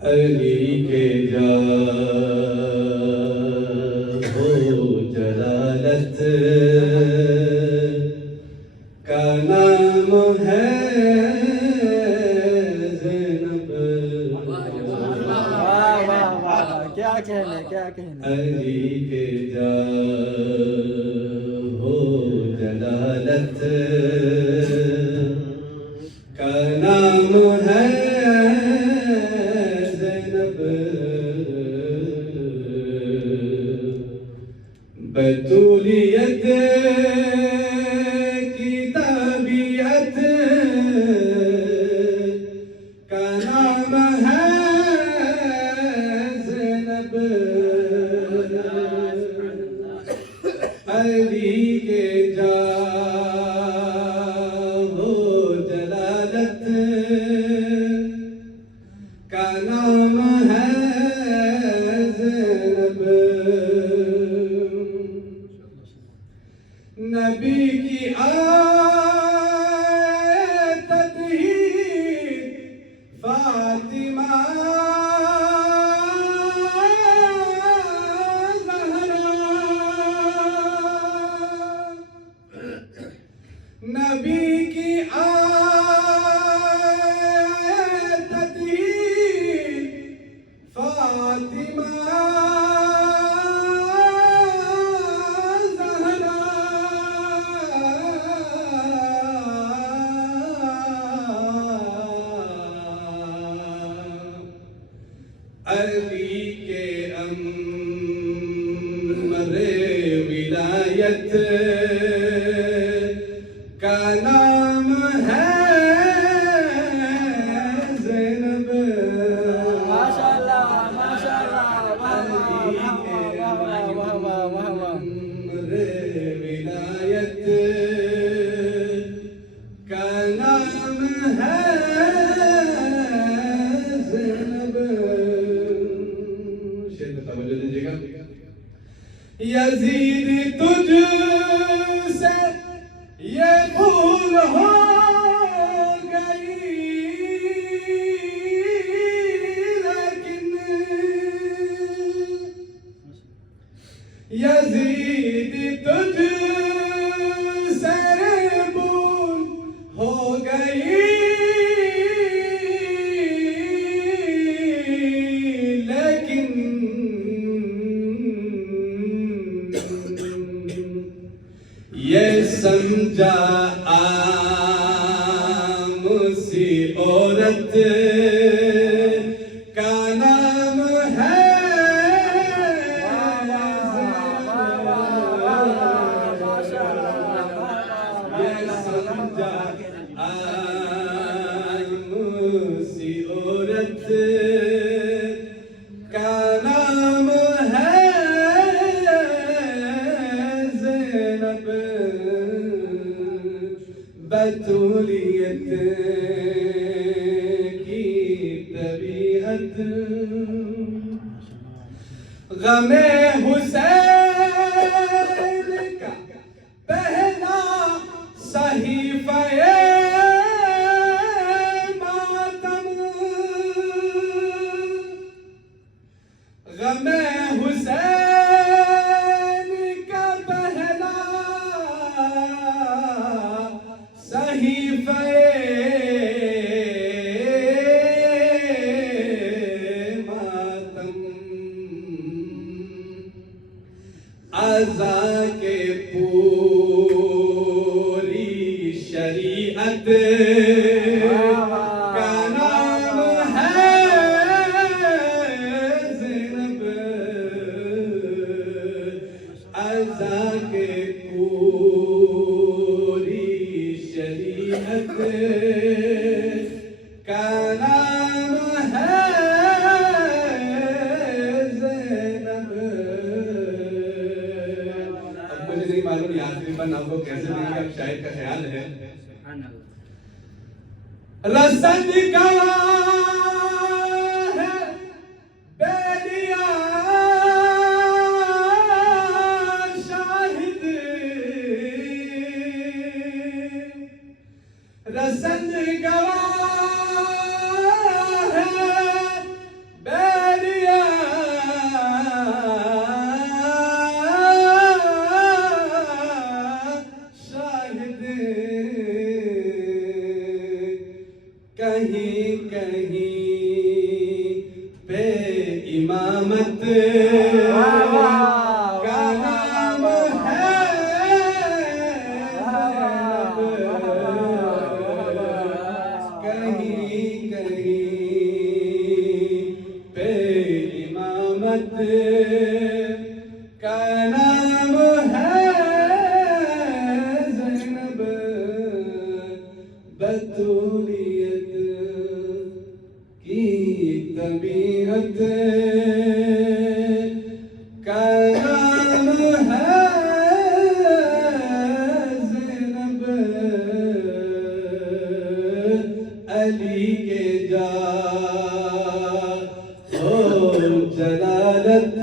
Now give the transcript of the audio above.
अली के जा हो जलालत का नाम है ज़ैनब। वाह वाह वाह, क्या कहने क्या कहने। अली के जा हो जलालत का नाम है ज़ैनब। बतूलियत की ताबियत का नाम है ज़ैनब। अली के जा हो जलालत का नाम है ज़ैनब। नबी की आयत ही फातिमा नबी की आयत ही फातिमा ज़हरा। अली के अमरे विलायत का नाम है ज़ैनब। माशाअल्लाह माशाअल्लाह, वाह वाह वाह वाह वाह वाह वाह वाह। अमरे विलायत का नाम है ज़ैनब। शेर में तवज्जो दीजिएगा। यजीद तुझसे ये भूल हो गई, लेकिन यजीद तुझसे भूल हो गई, लेकिन ये समझा आम सी औरत का नाम है ये समझा आम सी औरत का नाम है ज़ैनब। बतूलियत की तबीयत गमे हुसैन का पहला सहीफ़े मातम। गमे हुसैन का पहला सहीफ़े मातम। अज़ा के पूरी शरीअत का नाम है ज़ैनब। अज़ा के पूरी शरीअत का नाम है ज़ैनब। अब मुझे नहीं मालूम ये आखिरी बन आपको कैसे देंगे, अब शायद का ख्याल है। रसद गवा है बेलिया शाहिद, रसद गवा है इमामत का नाम है कहीं कहीं पे इमामत का नाम है ज़ैनब बतूलियत की तबीयत का नाम है ज़ैनब अली के जा ओ जलालत